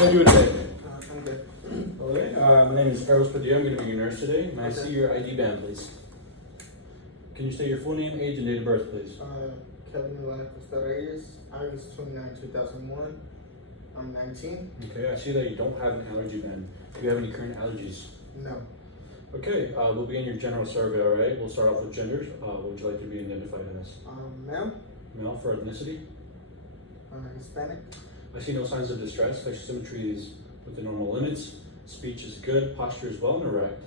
How are you doing today? I'm good. Okay. My name is Carlos Padilla. I'm going to be your nurse today. May I Okay. see your ID band, please? Can you state your full name, age, and date of birth, please? Kevin Milano Costa Reyes, August 29, 2001. I'm 19. Okay, I see that you don't have an allergy band. Do you have any current allergies? No. Okay, we'll begin your general survey, all right? We'll start off with genders. What would you like to be identified as? Male, Male for ethnicity? Hispanic, I see no signs of distress. Facial symmetry is within normal limits. Speech is good. Posture is well and erect.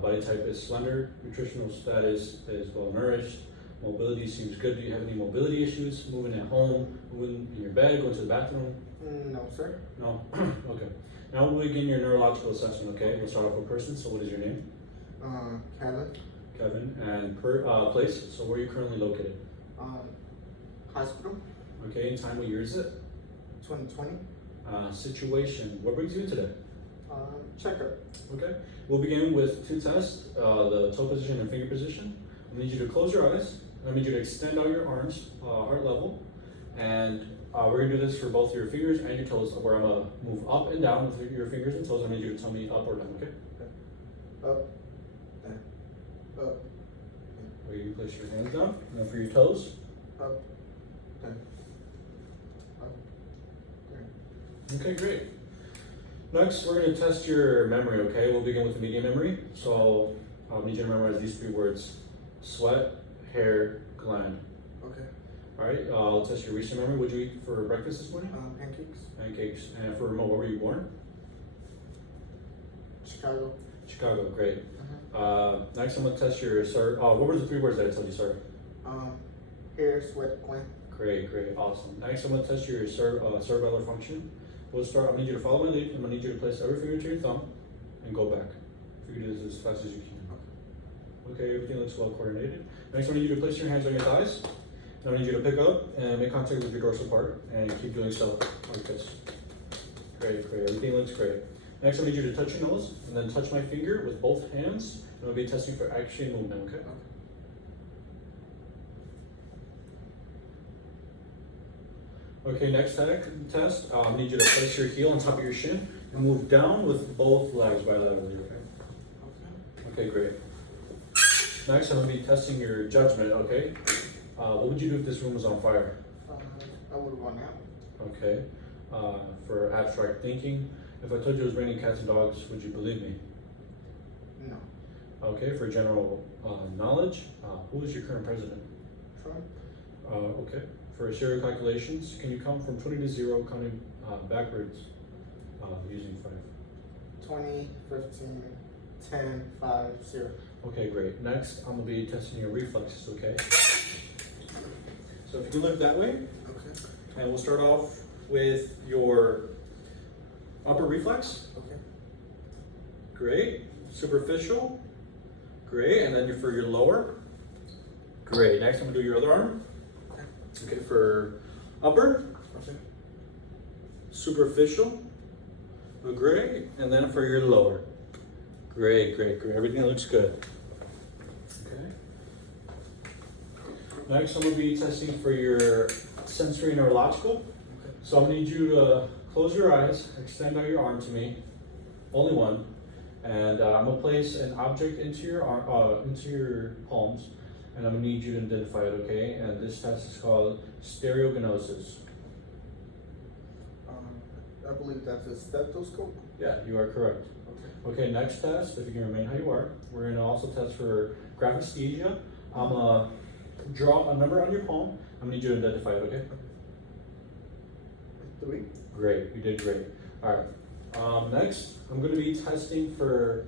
Body type is slender. Nutritional status is well nourished. Mobility seems good. Do you have any mobility issues? Moving at home, moving in your bed, going to the bathroom? no sir. No? Okay. Now we'll begin your neurological assessment, okay? We'll start off with person. So what is your name? Kevin, Kevin. And place. So where are you currently located? hospital, Okay, and time, what year is it? 2020, Situation. What brings you in today? checkup, Okay. We'll begin with two tests, the toe position and finger position. I need you to close your eyes. I need you to extend out your arms, heart level. And we're gonna do this for both your fingers and your toes, where I'm gonna move up and down with your fingers and toes. I need you to tell me up or down, okay? up, down, up, Where you place your hands down. And then for your toes. up, down, up, down. Okay, great. Next, we're gonna test your memory, okay? We'll begin with the median memory. So I'll need you to memorize these three words: sweat, hair, gland. Okay. All right, I'll test your recent memory. What'd you eat for breakfast this morning? Pancakes, Pancakes. And for remote, where were you born? Chicago, Chicago, great. uh Next, I'm gonna test your what were the three words that I told you, sir? hair, sweat, gland, Great, great, awesome. Next, I'm gonna test your cerebellar function. We'll start. I'm gonna need you to follow my lead. I'm gonna need you to place every finger to your thumb and go back. If you can do this as fast as you can. Okay, everything looks well coordinated. Next, I need you to place your hands on your thighs. And I need you to pick up and make contact with your dorsal part and keep doing so like this. Great, great. Everything looks great. Next, I need you to touch your nose and then touch my finger with both hands. And we'll be testing for action and movement, okay? Okay, next test. I need you to place your heel on top of your shin and move down with both legs bilaterally, okay? Okay, great. Next, I'm going to be testing your judgment, okay? What would you do if this room was on fire? I would run out. Okay. For abstract thinking, if I told you it was raining cats and dogs, would you believe me? No. Okay. For general knowledge, who is your current president? Trump, Okay. For serial calculations, can you come from 20 to 0 counting backwards using 5? 20, 15, 10, 5, 0. Okay, great. Next, I'm going to be testing your reflexes, okay? So if you can look that way, Okay. and we'll start off with your upper reflex. Okay. Great. Superficial. Great. And then for your lower. Great. Next, I'm going to do your other arm. Okay. Okay, for upper. Okay. Superficial. Great. And then for your lower. Great, great, great. Everything looks good. Okay. Next, I'm going to be testing for your sensory neurological. Okay. So I'm going to need you to close your eyes, extend out your arm to me, only one, and I'm going to place an object into your arm, into your palms, and I'm going to need you to identify it, okay? And this test is called stereognosis. I believe that's a stethoscope. Yeah, you are correct. Okay. Okay, next test, if you can remain how you are, we're going to also test for graphesthesia. I'm going to draw a number on your palm. I'm going to need you to identify it, okay? 3. Great, you did great. All right. Next, I'm going to be testing for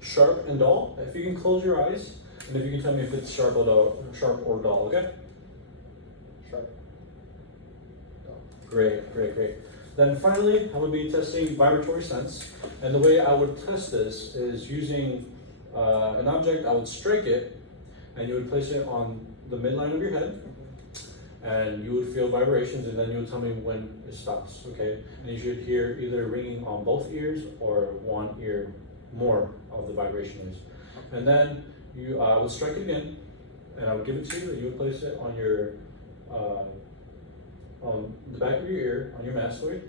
sharp and dull. If you can close your eyes, and if you can tell me if it's sharp or dull, okay? Sharp. Great, great, great. Then finally, I'm going to be testing vibratory sense. And the way I would test this is using an object. I would strike it, and you would place it on the midline of your head. And you would feel vibrations, and then you would tell me when it stops, okay? And you should hear either ringing on both ears or one ear more of the vibration is. And then I would strike it again, and I would give it to you, and you would place it on your on the back of your ear, on your mastoid,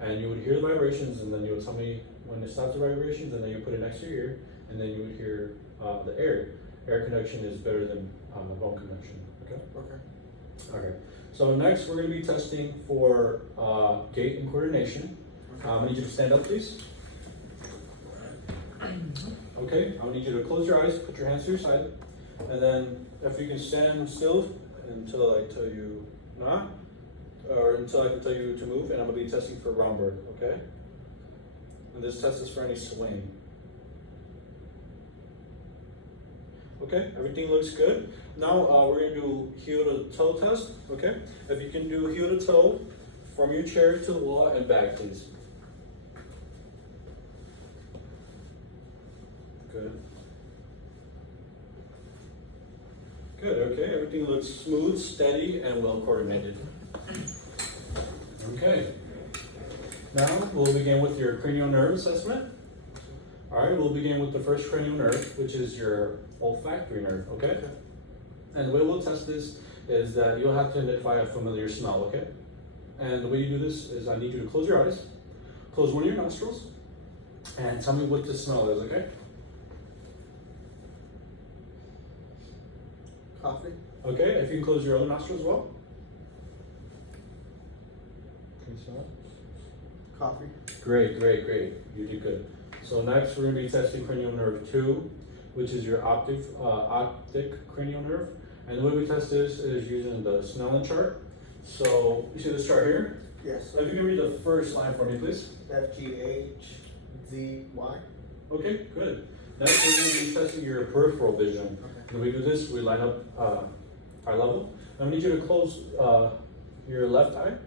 and you would hear the vibrations, and then you would tell me when it stops the vibrations, and then you put it next to your ear, and then you would hear the air. Air conduction is better than bone conduction. Okay. Okay. Okay. So next, we're going to be testing for gait and coordination. I need you to stand up, please. Okay. I need you to close your eyes, put your hands to your side, and then if you can stand still until I tell you not, or until I can tell you to move, and I'm going to be testing for Romberg. Okay. And this test is for any swing. Okay, everything looks good. Now we're going to do heel to toe test. Okay, if you can do heel to toe from your chair to the wall and back, please. Good. Good, okay, everything looks smooth, steady, and well coordinated. Okay, now we'll begin with your cranial nerve assessment. All right, we'll begin with the first cranial nerve, which is your olfactory nerve, okay? And the way we'll test this is that you'll have to identify a familiar smell, okay? And the way you do this is I need you to close your eyes, close one of your nostrils, and tell me what the smell is, okay? Coffee. Okay, if you can close your other nostril as well. Can you smell it? Coffee. Great, great, great. You did good. So next we're going to be testing cranial nerve 2, which is your optic cranial nerve. And the way we test this is using the Snellen chart. So you see this chart here? Yes. If you can read the first line for me, please. FGHZY. Okay, good. Next we're going to be testing your peripheral vision. Okay. When we do this, we line up eye level. And I need you to close your left eye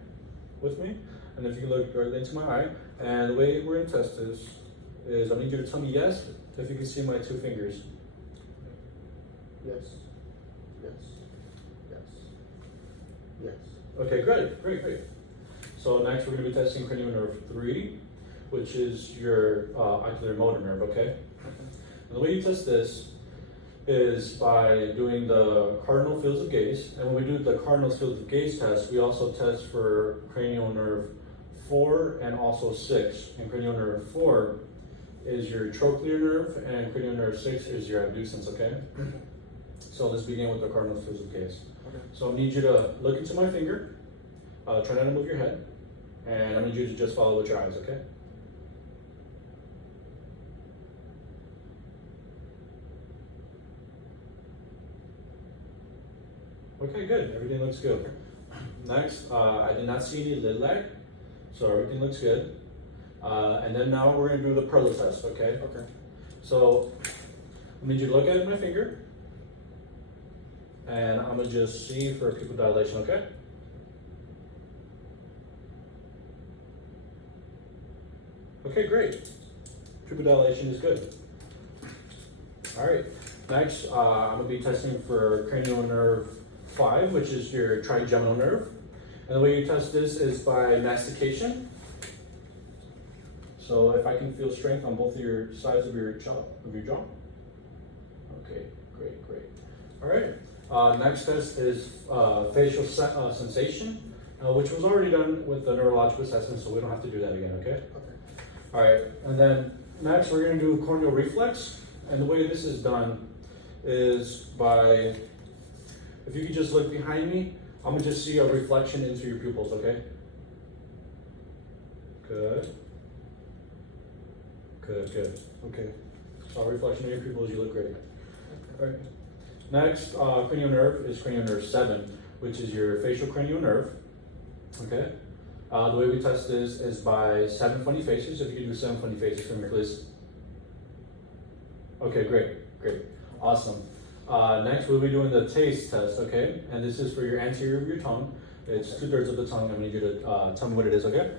with me. And if you can look directly into my eye. And the way we're going to test this is I need you to tell me yes if you can see my 2 fingers. Yes. Yes. Yes. Yes. Okay, great, great, great. So next we're going to be testing cranial nerve 3, which is your ocular motor nerve, okay? And the way you test this is by doing the cardinal fields of gaze. And when we do the cardinal fields of gaze test, we also test for cranial nerve 4 and also 6. And cranial nerve 4 is your trochlear nerve, and cranial nerve 6 is your abducens, okay? So let's begin with the cardinal fields of gaze. Okay. So I need you to look into my finger, try not to move your head, and I need you to just follow with your eyes, okay? Okay, good, everything looks good. Next, I did not see any lid lag, so everything looks good. And then now we're gonna do the Perla test, okay? Okay. So I need you to look at my finger, and I'm gonna just see for pupil dilation, okay? Okay, great. Pupil dilation is good. All right, next I'm gonna be testing for cranial nerve 5, which is your trigeminal nerve. And the way you test this is by mastication. So if I can feel strength on both of your sides of your jaw. Okay, great, great. All right, next test is facial sensation, which was already done with the neurological assessment, so we don't have to do that again, okay? Okay. All right, and then next we're gonna do corneal reflex. And the way this is done is by, if you could just look behind me, I'm gonna just see a reflection into your pupils, okay? Good. Good, good. Okay. So reflection of your pupils, you look great. All right. Next, cranial nerve is cranial nerve 7, which is your facial cranial nerve. Okay. The way we test this is by 7 funny faces. If you can do 7 funny faces for me, please. Okay, great, great, awesome. Next, we'll be doing the taste test. Okay, and this is for your anterior of your tongue. It's 2/3 of the tongue. I'm gonna need you to tell me what it is. Okay.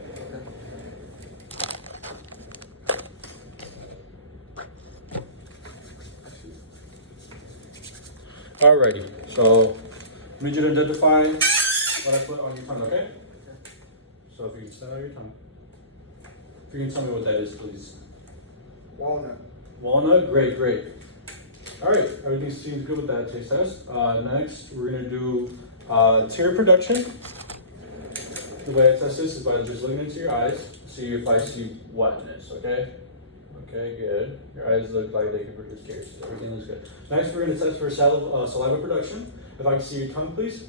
Alrighty, so I need you to identify what I put on your tongue, okay? So if you can stand on your tongue. If you can tell me what that is, please. Walnut. Walnut, great, great. Alright, everything seems good with that taste test. Next, we're gonna do tear production. the way I test this is by just looking into your eyes, see if I see wetness, okay? Okay, good. Your eyes look like they can produce tears. Everything looks good. Next, we're going to test for saliva production. If I can see your tongue, please.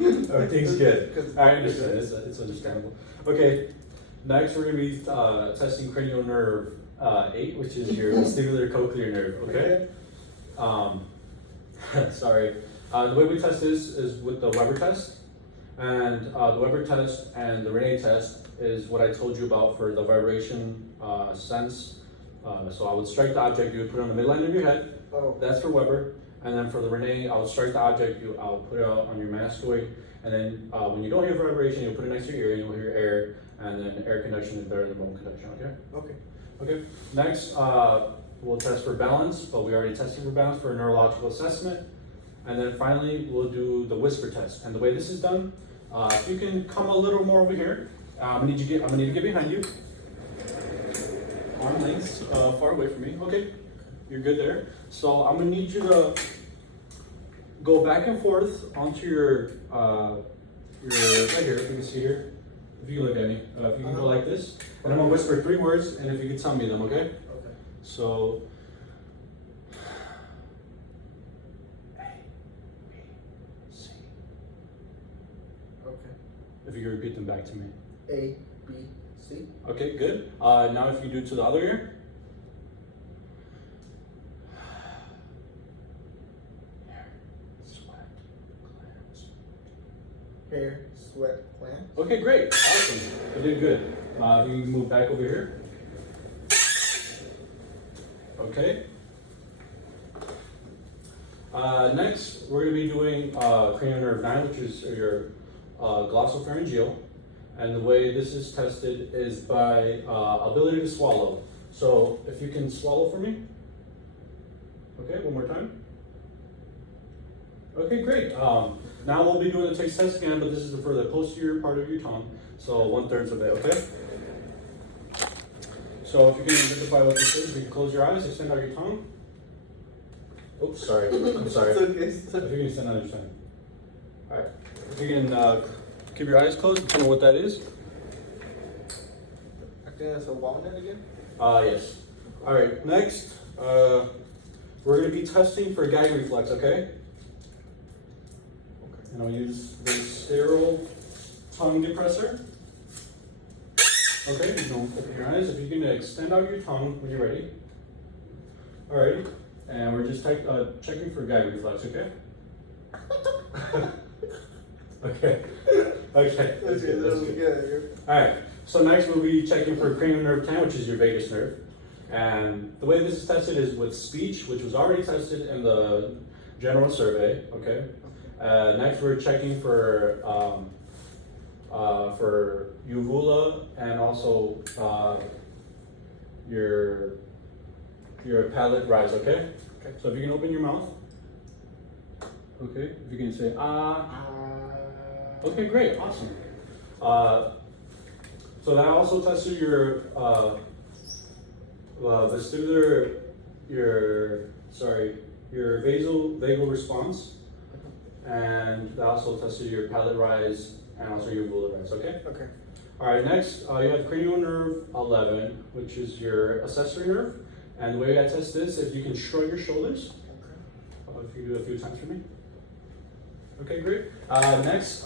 Everything's good. I understand. It's understandable. Okay. Next, we're going to be testing cranial nerve 8, which is your vestibular cochlear nerve. Okay. Sorry. The way we test this is with the Weber test, and the Weber test and the Rene test is what I told you about for the vibration sense. So I would strike the object, you would put it on the midline of your head. Oh. That's for Weber. And then for the Rene, I would strike the object, I'll put it out on your mastoid. And then when you don't hear vibration, you'll put it next to your ear and you'll hear air. And then air conduction is better than bone conduction, okay? Okay. Okay. Next, we'll test for balance, but we already tested for balance for a neurological assessment. And then finally, we'll do the whisper test. And the way this is done, if you can come a little more over here, I'm gonna need to get behind you. Arm lengths far away from me. Okay, you're good there. So I'm gonna need you to go back and forth onto your right here. If you can see here, if you can look at me, if you can go like this, and I'm gonna whisper 3 words, and if you can tell me them, okay? Okay. So. Okay. If you can repeat them back to me. A, B, C. Okay, good. Now if you do to the other ear. Hair, sweat, glands. Okay, great. Awesome. You did good. If you can move back over here. Okay. Next, we're going to be doing cranial nerve 9, which is your glossopharyngeal. And the way this is tested is by ability to swallow. So if you can swallow for me. Okay, one more time. Okay, great. Now we'll be doing the taste test again, but this is for the posterior part of your tongue. So 1/3 of it, okay? So if you can identify what this is, you can close your eyes, extend out your tongue. Oops, sorry. I'm sorry. It's okay. If you can extend out your tongue. Alright. If you can keep your eyes closed, tell me what that is. I think that's a walnut again. Yes. Alright, next, we're going to be testing for gag reflex, okay? And I'll use the sterile tongue depressor. Okay, you can open your eyes. If you can extend out your tongue when you're ready. Alright, and we're just checking for gag reflex, okay? Okay. Okay. That's good. That's good. Alright, so next we'll be checking for cranial nerve 10, which is your vagus nerve. And the way this is tested is with speech, which was already tested in the general survey, okay? Next, we're checking for uvula and also your palate rise. Okay. Okay. So if you can open your mouth. Okay. If you can say ah. Okay. Great. Awesome. So that also tested your vestibular, your vagal response. And that also tested your palate rise and also your uvula rise, okay? Okay. All right, next, you have cranial nerve 11, which is your accessory nerve. And the way I test this, if you can shrug your shoulders. Okay. If you do it a few times for me. Okay, great. Next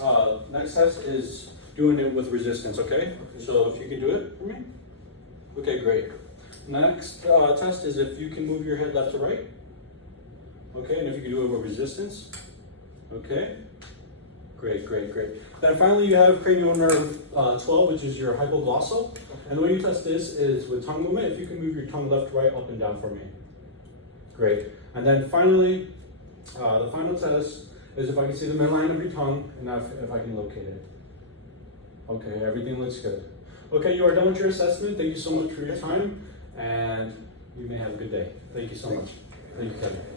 test is doing it with resistance, okay? So if you can do it for me. Okay, great. Next test is if you can move your head left to right. Okay, and if you can do it with resistance. Okay, great. Then finally you have cranial nerve 12, which is your hypoglossal. Okay. And the way you test this is with tongue movement. If you can move your tongue left, right, up and down for me. Great. And then finally, the final test is if I can see the midline of your tongue and if I can locate it. Okay, everything looks good. Okay, you are done with your assessment. Thank you so much for your time, and you may have a good day. Thank you so much. Thank you, Kevin.